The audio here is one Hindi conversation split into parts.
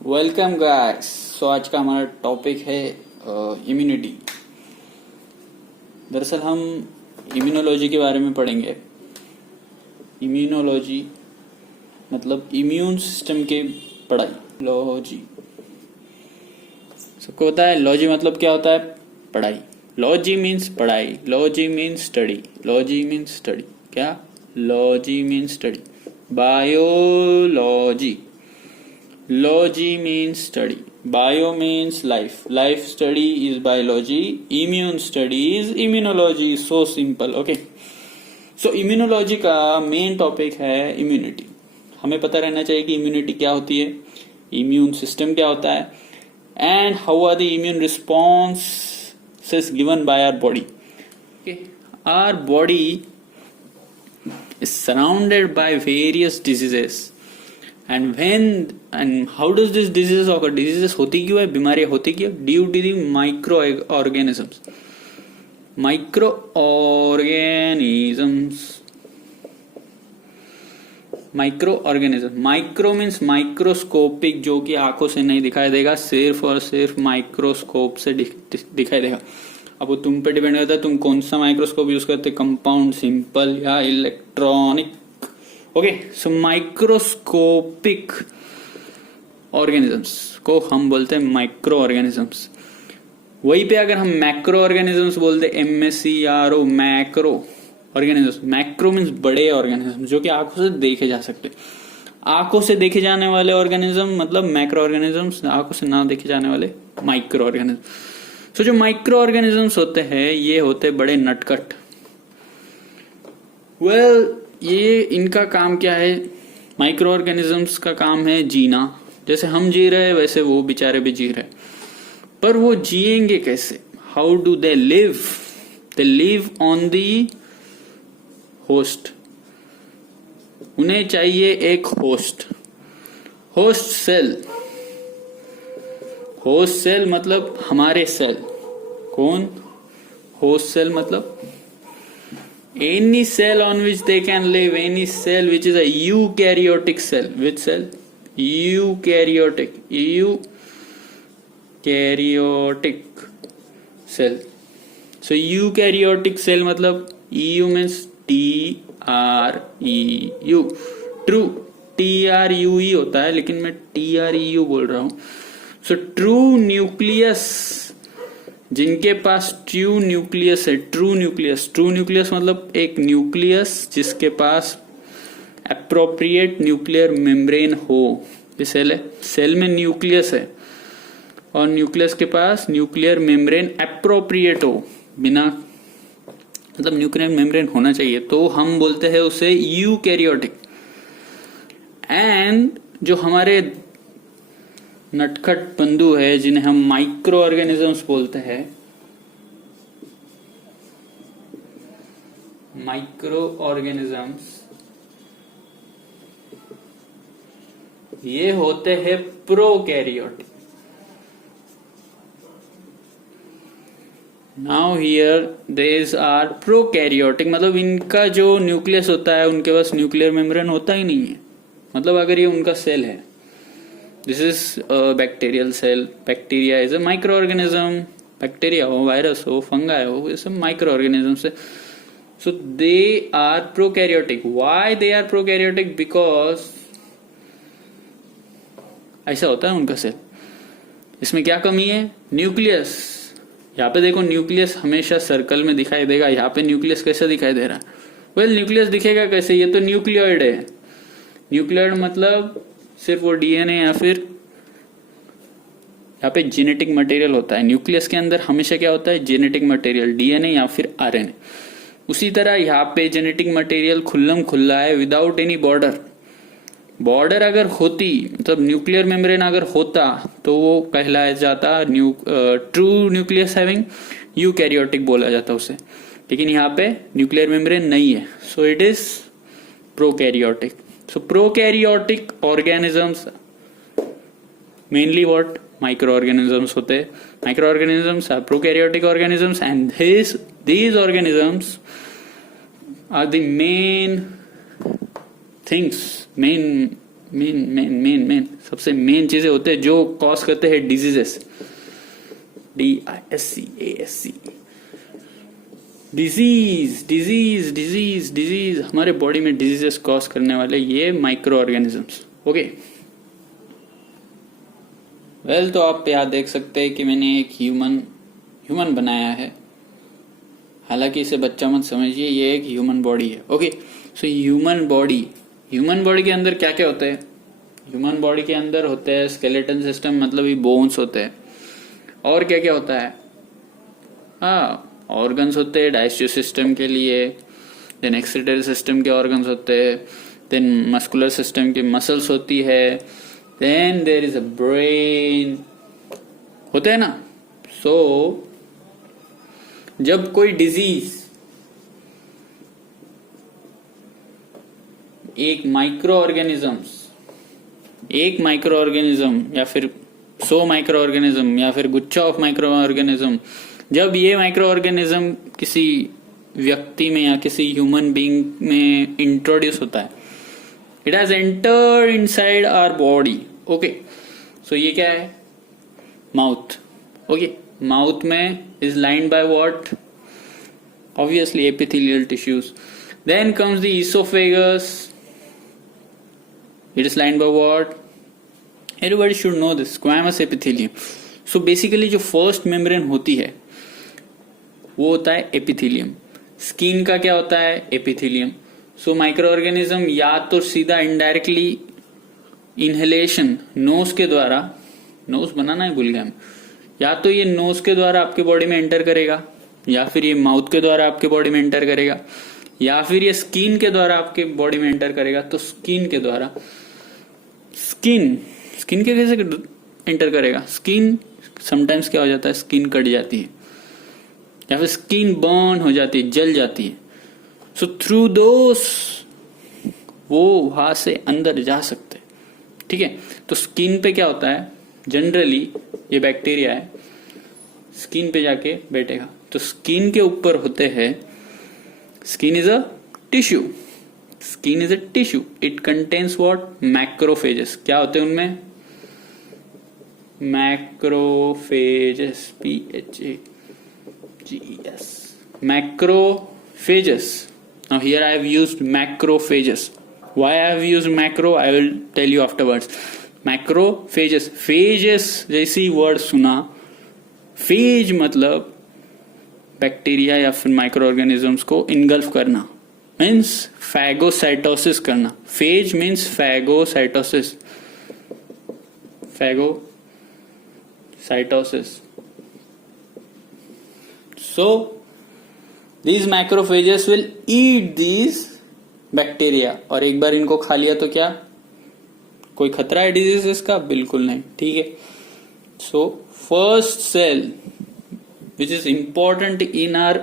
Welcome guys. सो आज का हमारा टॉपिक है इम्यूनिटी। दरअसल हम इम्यूनोलॉजी के बारे में पढ़ेंगे। इम्यूनोलॉजी मतलब इम्यून सिस्टम के पढ़ाई। लॉजी सबको पता है। लॉजी मतलब क्या होता है? पढ़ाई। लॉजी मीन्स पढ़ाई, logy means study, logy means study. क्या? Logy means study. Biology, Logy means study. Bio means life. Life study is biology. Immune study is immunology. So simple. Okay. So immunology का मेन टॉपिक है इम्यूनिटी। हमें पता रहना चाहिए कि इम्यूनिटी क्या होती है, इम्यून सिस्टम क्या होता है, and how are the immune responses given by our body. Our body is surrounded by various diseases. And how does this diseases occur? Diseases होती क्यों है, बीमारियां होती क्यों? Due to the microorganisms. Micro means microscopic, जो कि आंखों से नहीं दिखाई देगा, सिर्फ और सिर्फ माइक्रोस्कोप से दिखाई देगा। अब वो तुम पे डिपेंड करता है तुम कौन सा माइक्रोस्कोप यूज करते, कंपाउंड, सिंपल या इलेक्ट्रॉनिक। ओके, सो माइक्रोस्कोपिक ऑर्गेनिजम्स को हम बोलते हैं माइक्रो ऑर्गेनिजम्स। वहीं पे अगर हम मैक्रो ऑर्गेनिजम्स बोलते हैं, MACRO, macro organisms. Macro means बड़े ऑर्गेनिज्म जो कि आंखों से देखे जा सकते। आंखों से देखे जाने वाले ऑर्गेनिज्म मतलब मैक्रो ऑर्गेनिजम्स, आंखों से ना देखे जाने वाले माइक्रो ऑर्गेनिज्म। तो जो माइक्रो ऑर्गेनिजम्स होते हैं ये होते बड़े नटखट। ये इनका काम क्या है? माइक्रो ऑर्गेनिजम्स का काम है जीना। जैसे हम जी रहे हैं वैसे वो बेचारे भी जी रहे, पर वो जिएंगे कैसे? How do they live? They live on the host. उन्हें चाहिए एक host, host cell. Host cell मतलब हमारे सेल। कौन? होस्ट सेल मतलब any cell on which they can live, any cell which is a eukaryotic cell. Which cell? Eukaryotic cell. So eukaryotic cell मतलब EU means TREU, true, TRUE होता है लेकिन मैं TREU बोल रहा हूं। So true nucleus, जिनके पास ट्रू न्यूक्लियस है। ट्रू न्यूक्लियस मतलब एक न्यूक्लियस जिसके पास एप्रोप्रिएट न्यूक्लियर मेम्ब्रेन हो। ये सेल है, सेल में न्यूक्लियस है और न्यूक्लियस के पास न्यूक्लियर मेम्ब्रेन एप्रोप्रिएट हो, बिना मतलब न्यूक्लियर मेम्ब्रेन होना चाहिए, तो हम बोलते हैं उसे यूकैरियोटिक। एंड जो हमारे नटखट बंधु है जिन्हें हम माइक्रो ऑर्गेनिजम्स बोलते हैं, माइक्रो ऑर्गेनिजम्स, ये होते हैं prokaryotic. Now here these are prokaryotic मतलब इनका जो न्यूक्लियस होता है उनके पास न्यूक्लियर मेम्ब्रेन होता ही नहीं है। मतलब अगर ये उनका सेल है, this is a bacterial cell. Bacteria is a microorganism. Bacteria हो, virus हो, fungi हो, ये सब microorganisms है। So they are prokaryotic. Why they are prokaryotic? Because ऐसा होता है उनका सेल। इसमें क्या कमी है? न्यूक्लियस। यहाँ पे देखो न्यूक्लियस हमेशा सर्कल में दिखाई देगा, यहाँ पे न्यूक्लियस कैसे दिखाई दे रहा है? वेल न्यूक्लियस दिखेगा कैसे? ये तो न्यूक्लियोइड है। न्यूक्लियोइड मतलब सिर्फ वो डीएनए या फिर यहाँ पे जेनेटिक मटेरियल होता है। न्यूक्लियस के अंदर हमेशा क्या होता है? जेनेटिक मटेरियल, डीएनए या फिर आरएनए। उसी तरह यहाँ पे जेनेटिक मटेरियल खुल्लम खुल्ला है, विदाउट एनी बॉर्डर। बॉर्डर अगर होती मतलब न्यूक्लियर मेम्ब्रेन अगर होता तो वो कहलाया जाता ट्रू न्यूक्लियस हैविंग यूकैरियोटिक बोला जाता उसे। लेकिन यहाँ पे न्यूक्लियर मेम्ब्रेन नहीं है, so it is prokaryotic. So prokaryotic organisms mainly what? Microorganisms होते हैं। Microorganisms are prokaryotic organisms and these organisms are the main things, main main सबसे मेन चीजें होते हैं जो कॉज करते हैं डिजीजेस, DISCASC, डिजीज हमारे बॉडी में डिजीजेस कॉज करने वाले ये माइक्रो ऑर्गेनिजम्स। ओके वेल, तो आप यहाँ देख सकते हैं कि मैंने एक ह्यूमन बनाया है, हालांकि इसे बच्चा मत समझिए, ये एक ह्यूमन बॉडी है। ओके सो ह्यूमन बॉडी के अंदर क्या क्या होता है? ह्यूमन बॉडी के अंदर होते हैं स्केलेटन सिस्टम, मतलब ये बोन्स होते हैं। और क्या क्या होता है? ऑर्गन्स होते हैं डाइजेस्टिव सिस्टम के लिए, देन एक्सक्रीटरी सिस्टम के ऑर्गन्स होते हैं, देन मस्कुलर सिस्टम की मसल्स होती है, then there is a brain, होते हैं ना। सो जब कोई डिजीज एक माइक्रो ऑर्गेनिज्म या फिर 100 माइक्रो ऑर्गेनिज्म या फिर गुच्छा ऑफ माइक्रो ऑर्गेनिज्म, जब ये माइक्रो ऑर्गेनिज्म किसी व्यक्ति में या किसी ह्यूमन बीइंग में इंट्रोड्यूस होता है, it has entered inside our body. Okay so ये क्या है? माउथ। ओके माउथ में is lined by what? Obviously epithelial tissues. Then comes the esophagus, it is lined by what? Everybody should know this, squamous epithelium. So basically जो फर्स्ट मेम्ब्रेन होती है वो होता है एपिथेलियम। स्किन का क्या होता है? एपिथेलियम। सो माइक्रो ऑर्गेनिज्म या तो सीधा इनडायरेक्टली इनहेलेशन नोज के द्वारा, नोज बनाना ही भूल गया हम, या तो ये नोज के द्वारा आपके बॉडी में एंटर करेगा, या फिर ये माउथ के द्वारा आपके बॉडी में एंटर करेगा, या फिर ये स्किन के द्वारा आपके बॉडी में एंटर करेगा। तो स्किन के द्वारा, स्किन के कैसे एंटर करेगा? स्किन समटाइम्स क्या हो जाता है? स्किन कट जाती है या फिर स्किन बर्न हो जाती है, जल जाती है। सो थ्रू दोस वो वहां से अंदर जा सकते हैं। ठीक है, तो स्किन पे क्या होता है? जनरली ये बैक्टीरिया है, स्किन पे जाके बैठेगा। तो स्किन के ऊपर होते हैं, skin is a tissue, skin is a tissue, it contains what? Macrophages. क्या होते हैं उनमें? Macrophages, PHAGES, macrophages. Now here I have used macrophages. Why I have used macro, I will tell you afterwards. Macrophages, phages जैसी वर्ड सुना, फेज मतलब बैक्टीरिया या फिर माइक्रो ऑर्गेनिजम्स को इनगल्फ करना, मीन्स फैगोसाइटोसिस करना। Phase means phagocytosis, So these macrophages will eat these bacteria, और एक बार इनको खा लिया तो क्या कोई खतरा है डिजीजेस का? बिल्कुल नहीं। ठीक है, so first cell which is important in our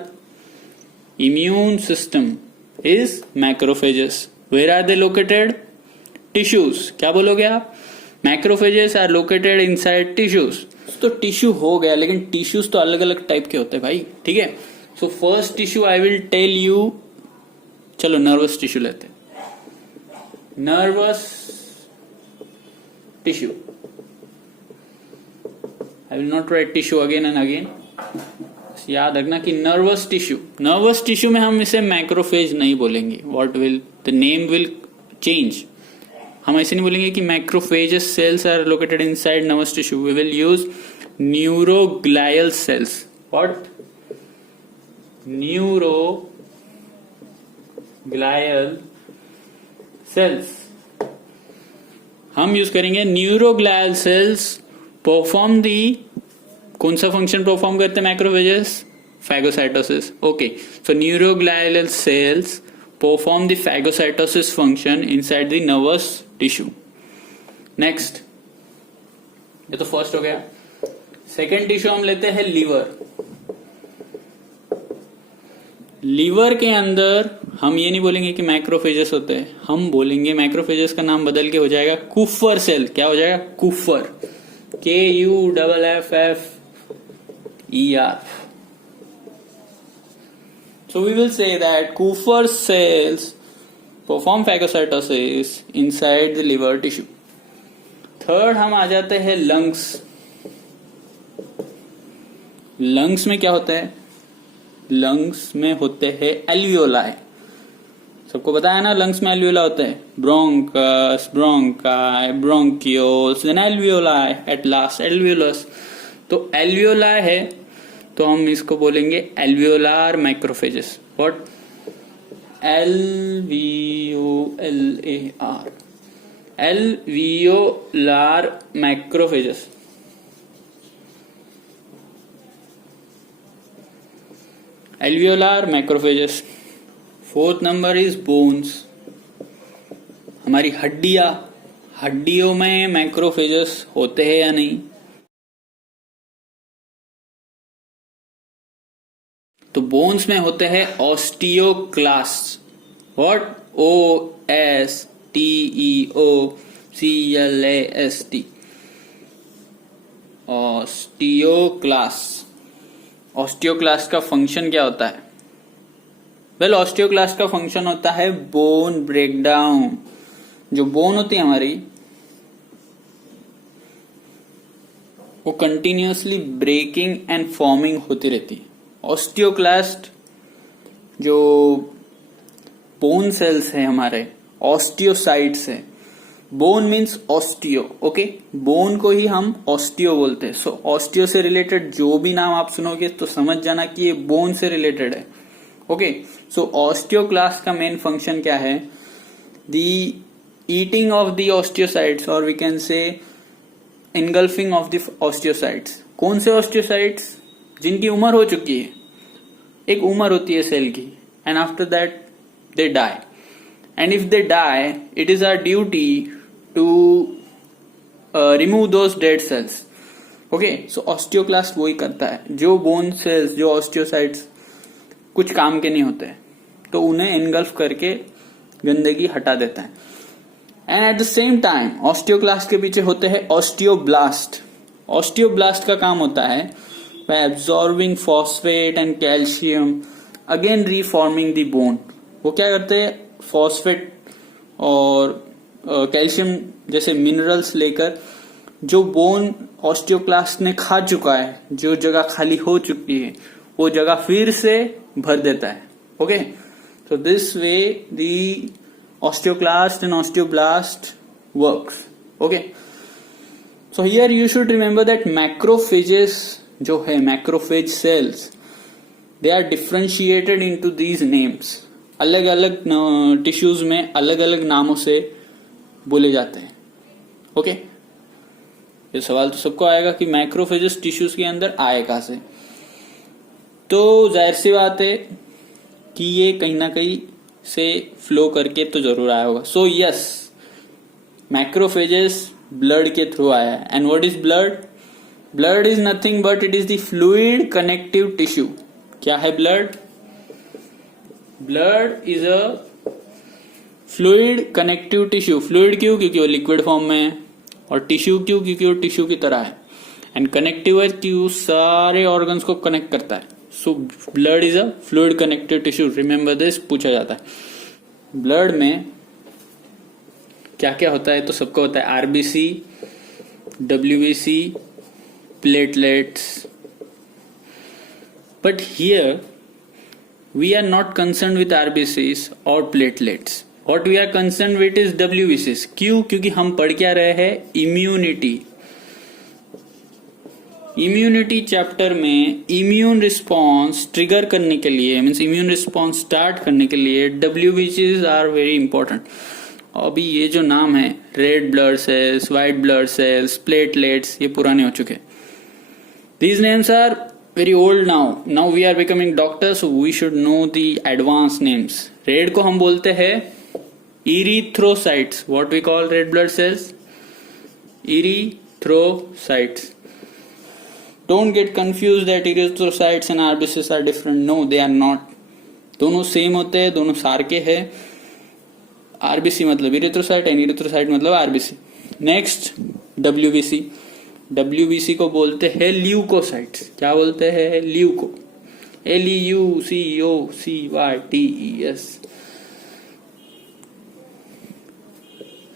immune system is macrophages. Where are they located? Tissues. क्या बोलोगे आप? Macrophages are located inside tissues. तो टिश्यू हो गया, लेकिन टिश्यूज तो अलग अलग टाइप के होते हैं भाई। ठीक है, so first tissue I will tell you, चलो नर्वस टिश्यू लेते हैं। Nervous tissue, I will not write tissue again and again, याद रखना कि नर्वस टिश्यू में हम इसे मैक्रोफेज नहीं बोलेंगे। What will the name will change, हम ऐसे नहीं बोलेंगे कि macrophages cells are located inside nervous tissue, we will use neuroglial cells. What? Neuroglial cells हम यूज करेंगे। न्यूरोग्लायल सेल्स परफॉर्म दी, कौन सा फंक्शन परफॉर्म करते हैं macrophages? Phagocytosis. Okay, so neuroglial cells perform the phagocytosis function inside the nervous tissue. Next, ये तो फर्स्ट हो गया। सेकेंड टिश्यू हम लेते हैं लीवर। लीवर के अंदर हम ये नहीं बोलेंगे कि मैक्रोफेजेस होते हैं, हम बोलेंगे मैक्रोफेजेस का नाम बदल के हो जाएगा कुफर सेल। क्या हो जाएगा? कुफर, KUFFER। So we will say that Kupffer cells perform phagocytosis inside the liver tissue. Third हम आ जाते हैं लंग्स। लंग्स में क्या होता है? लंग्स में होते हैं एल्वियोलाई। सबको पता है ना, लंग्स में एल्वियोला होते हैं, bronchus, bronchi, bronchioles, then alveoli, at last alveolus. तो एल्वियोलाई है तो हम इसको बोलेंगे alveolar macrophages. What? Alveolar, alveolar macrophages. Alveolar macrophages. Fourth number is bones. हमारी हड्डियों में मैक्रोफेजेस होते हैं या नहीं? तो बोन्स में होते हैं osteoclast. What? OSTEOCLAST, osteoclast. Osteoclast का फंक्शन क्या होता है? वेल, ऑस्टियोक्लास्ट का फंक्शन होता है बोन ब्रेकडाउन। जो बोन होती है हमारी, वो कंटिन्यूअसली ब्रेकिंग एंड फॉर्मिंग होती रहती है। ऑस्टियोक्लास्ट जो बोन सेल्स है हमारे, ऑस्टियोसाइट्स है। Bone means osteo, okay. Bone को ही हम ऑस्टियो बोलते हैं। सो ऑस्टियो से रिलेटेड जो भी नाम आप सुनोगे तो समझ जाना कि ये बोन से रिलेटेड है, ओके। सो ऑस्टियोक्लास्ट का मेन फंक्शन क्या है? The eating of the osteocytes, और we can say engulfing of the osteocytes. कौन से ऑस्टियोसाइट्स? जिनकी उम्र हो चुकी है। एक उम्र होती है सेल की, and after that they die, and if they die it is our duty to remove those dead cells, okay. So osteoclast वही करता है। जो बोन सेल्स, जो ऑस्टियोसाइट्स कुछ काम के नहीं होते तो उन्हें इनगल्फ करके गंदगी हटा देता है। And at the same time osteoclast के पीछे होते हैं ऑस्टियोब्लास्ट। ऑस्टियोब्लास्ट का काम होता है by absorbing phosphate and calcium, again reforming the bone। वो क्या करते हैं? फॉस्फेट और कैल्शियम जैसे मिनरल्स लेकर जो बोन ऑस्टियोक्लास्ट ने खा चुका है, जो जगह खाली हो चुकी है, वो जगह फिर से भर देता है, okay. So this way the osteoclast and osteoblast works, okay. So here you should remember that macrophages जो है, macrophage cells, they are differentiated into these names. अलग अलग टिश्यूज में अलग अलग नामों से बोले जाते हैं, ओके। ये सवाल तो सबको आएगा कि मैक्रोफेजेस टिश्यूज के अंदर आए कहां से? तो जाहिर सी बात है कि ये कहीं ना कहीं से फ्लो करके तो जरूर आया होगा। सो यस, मैक्रोफेजेस ब्लड के थ्रू आया है। And what is blood? Blood is nothing but it is the fluid connective tissue. क्या है blood? Blood is a fluid connective tissue. Fluid क्यों? क्योंकि वो लिक्विड फॉर्म में है। और टिश्यू क्यों? क्योंकि वो टिश्यू की तरह है। एंड कनेक्टिव है क्यों? सारे ऑर्गन्स को कनेक्ट करता है। So blood is a fluid connective tissue. Remember this, पूछा जाता है। ब्लड में क्या क्या होता है? तो सबको होता है RBC, WBC, platelets. But here we are not concerned with RBCs or platelets. What we are concerned with is WBCs. क्यों? क्योंकि हम पढ़ क्या रहे हैं? इम्यूनिटी। इम्यूनिटी चैप्टर में इम्यून रिस्पॉन्स ट्रिगर करने के लिए, मीन्स इम्यून रिस्पॉन्स स्टार्ट करने के लिए WBCs आर वेरी इंपॉर्टेंट। अभी ये जो नाम है, red blood cells, white blood cells, platelets, ये पुराने हो चुके हैं। These names are very old now. Now we are becoming doctors, so we should know the advanced names. Red को हम बोलते हैं erythrocytes. What we call red blood cells? Erythrocytes. Don't get confused that erythrocytes and RBCs are different. No, they are not. दोनों सेम होते हैं, दोनों सार के हैं। RBC मतलब erythrocyte and erythrocyte मतलब RBC. Next, WBC. WBC को बोलते हैं ल्यूकोसाइट्स। क्या बोलते हैं? Leuco, LEUCOCYTES।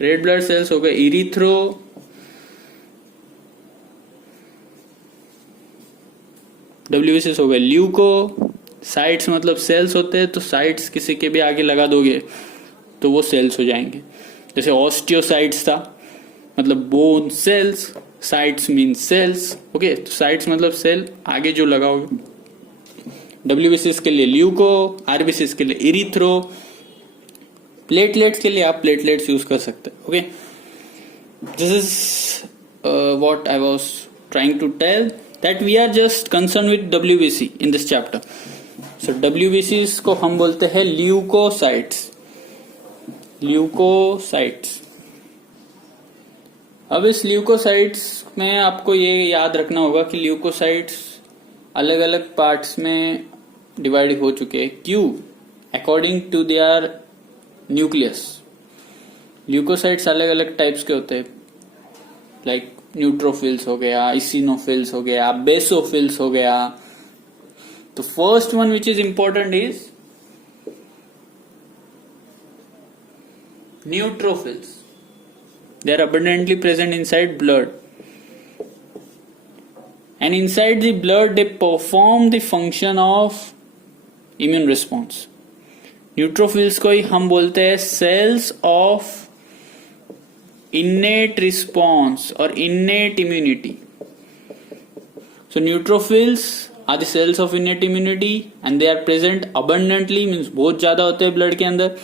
Red blood cells हो गए इरिथ्रो डब्ल्यूबीसीज हो गए ल्यूको साइट्स मतलब सेल्स होते हैं तो साइट्स किसी के भी आगे लगा दोगे तो वो सेल्स हो जाएंगे जैसे ऑस्टियोसाइट्स था मतलब bone cells cytes mean cells okay तो साइट्स मतलब सेल आगे जो लगाओगे डब्ल्यूबीसीज के लिए ल्यूको आरबीसीज के लिए इरिथ्रो प्लेटलेट्स के लिए आप प्लेटलेट्स यूज कर सकते हैं okay this is what I was trying to tell that we are just concern with WBC in this chapter so डब्ल्यूबीसीज को हम बोलते हैं ल्यूकोसाइट्स अब इस ल्यूकोसाइट्स में आपको ये याद रखना होगा कि ल्यूकोसाइट्स अलग अलग पार्ट्स में डिवाइड हो चुके हैं क्यों according to their nucleus leucocytes अलग अलग टाइप्स के होते हैं लाइक न्यूट्रोफिल्स हो गया इसिनोफिल्स हो गया बेसोफिल्स हो गया तो first one which is important is neutrophils they are abundantly present inside blood and inside the blood they perform the function of immune response neutrophils को ही हम बोलते हैं cells of innate response or innate immunity so neutrophils are the cells of innate immunity and they are present abundantly means बहुत ज्यादा होते हैं ब्लड के अंदर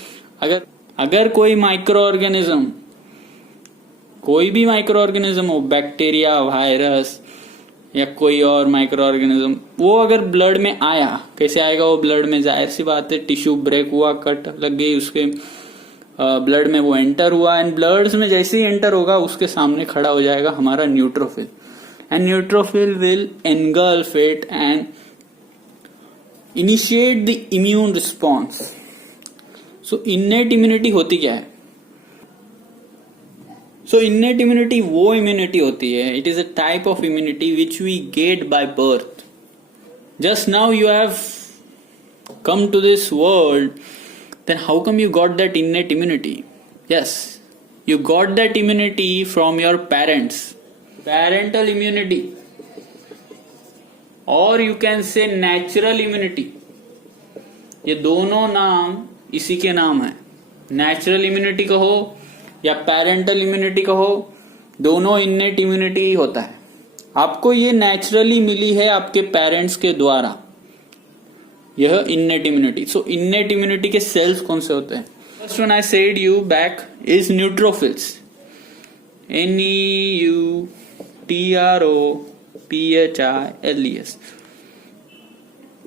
अगर कोई माइक्रो ऑर्गेनिज्म हो बैक्टीरिया वायरस या कोई और माइक्रो ऑर्गेनिज्म वो अगर ब्लड में आया कैसे आएगा वो ब्लड में जाहिर सी बात है टिश्यू ब्रेक हुआ कट लग गई उसके ब्लड में वो एंटर हुआ एंड ब्लड में जैसे ही एंटर होगा उसके सामने खड़ा हो जाएगा हमारा neutrophil and neutrophil will engulf it and initiate the immune response so innate immunity होती क्या है सो इन्नेट इम्यूनिटी वो इम्यूनिटी होती है it is a type of immunity which we get by birth just now you have come to this world then how come you got that innate immunity yes you got that immunity from your parents parental immunity और you can say natural immunity ये दोनों नाम इसी के नाम है नेचुरल इम्यूनिटी कहो या पेरेंटल इम्यूनिटी कहो दोनों इन्नेट इम्यूनिटी ही होता है आपको ये नेचुरली मिली है आपके पेरेंट्स के द्वारा यह innate immunity so innate immunity के सेल्स कौन से होते हैं first one I said you back is neutrophils NEUTROPHILES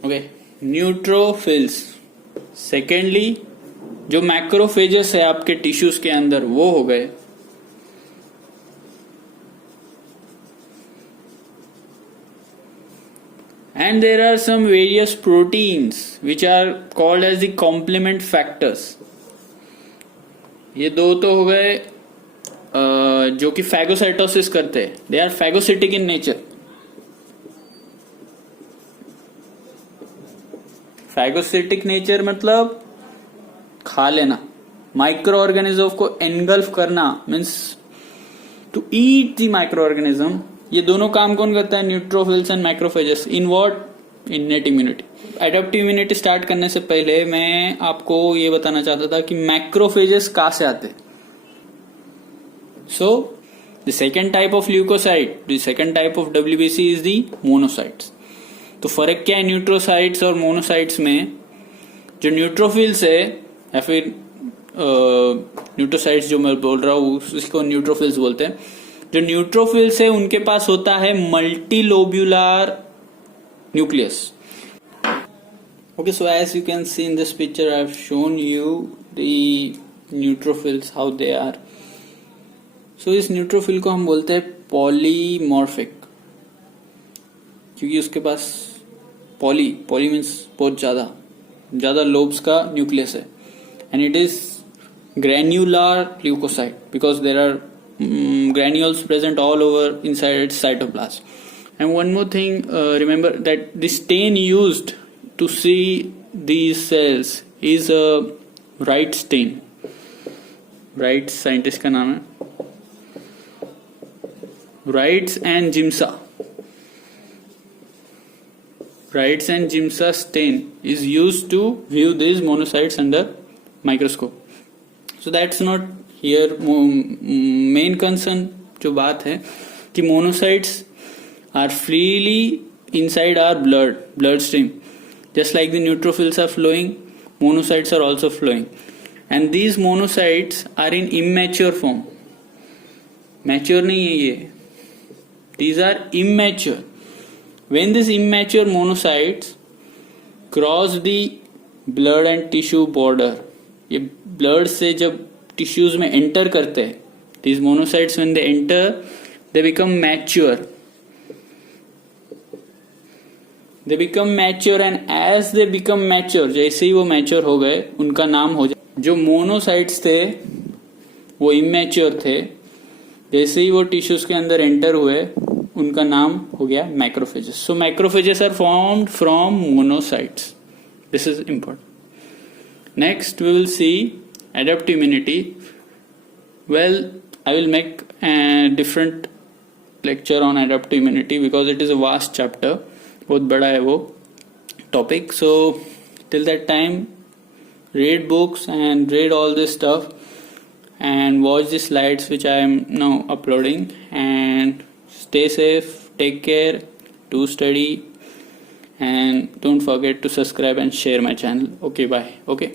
okay neutrophils secondly जो मैक्रोफेजेस है आपके टिश्यूज के अंदर वो हो गए and there are some various proteins which are called as the complement factors ये दो तो हो गए जो कि फैगोसाइटोसिस करते हैं they are phagocytic in nature phagocytic nature मतलब खा लेना माइक्रो ऑर्गेनिज्म को एनगल्फ करना means to eat the micro organism ये दोनों काम कौन करता है neutrophils and macrophages in what innate immunity adaptive immunity start करने से पहले मैं आपको ये बताना चाहता था कि मैक्रोफेजेस कहां से आते so the second type of leucocyte the second type of WBC is the monocytes तो फर्क क्या है न्यूट्रोसाइट्स और मोनोसाइट्स में जो न्यूट्रोफिल्स है या फिर न्यूट्रोसाइट्स जो मैं बोल रहा हूँ उसको न्यूट्रोफिल्स बोलते हैं जो न्यूट्रोफिल्स है उनके पास होता है multilobular nucleus okay so as you can see in this picture I have shown you the neutrophils how they are so इस न्यूट्रोफिल को हम बोलते हैं पॉलीमॉर्फिक क्योंकि उसके पास पॉली मीन्स बहुत ज्यादा लोब्स का न्यूक्लियस है and it is granular leucocyte because there are granules present all over inside its cytoplasm. And one more thing, remember that the stain used to see these cells is a white stain. Rights scientist का नाम है, rights and Giemsa. Wrights and Jimsa stain is used to view these monocytes under microscope. So that's not here main concern. जो बात है कि monocytes are freely inside our blood stream. Just like the neutrophils are flowing, monocytes are also flowing. And these monocytes are in immature form. Mature नहीं है ये. These are immature. When these immature monocytes cross the blood and tissue border, ये blood से जब tissues में enter करते हैं, these monocytes when they enter, they become mature. They become mature and as they become mature, जैसे ही वो mature हो गए, उनका नाम हो जाए. जो monocytes थे, वो immature थे, जैसे ही वो tissues के अंदर enter हुए, उनका नाम हो गया macrophages. So macrophages are formed from monocytes. This is important. Next we will see adaptive immunity. Well, I will make different lecture on adaptive immunity because it is a vast chapter. बहुत बड़ा है वो topic. So till that time read books and read all this stuff and watch the slides which I am now uploading, and stay safe, take care, do study, and don't forget to subscribe and share my channel. Okay, bye. Okay.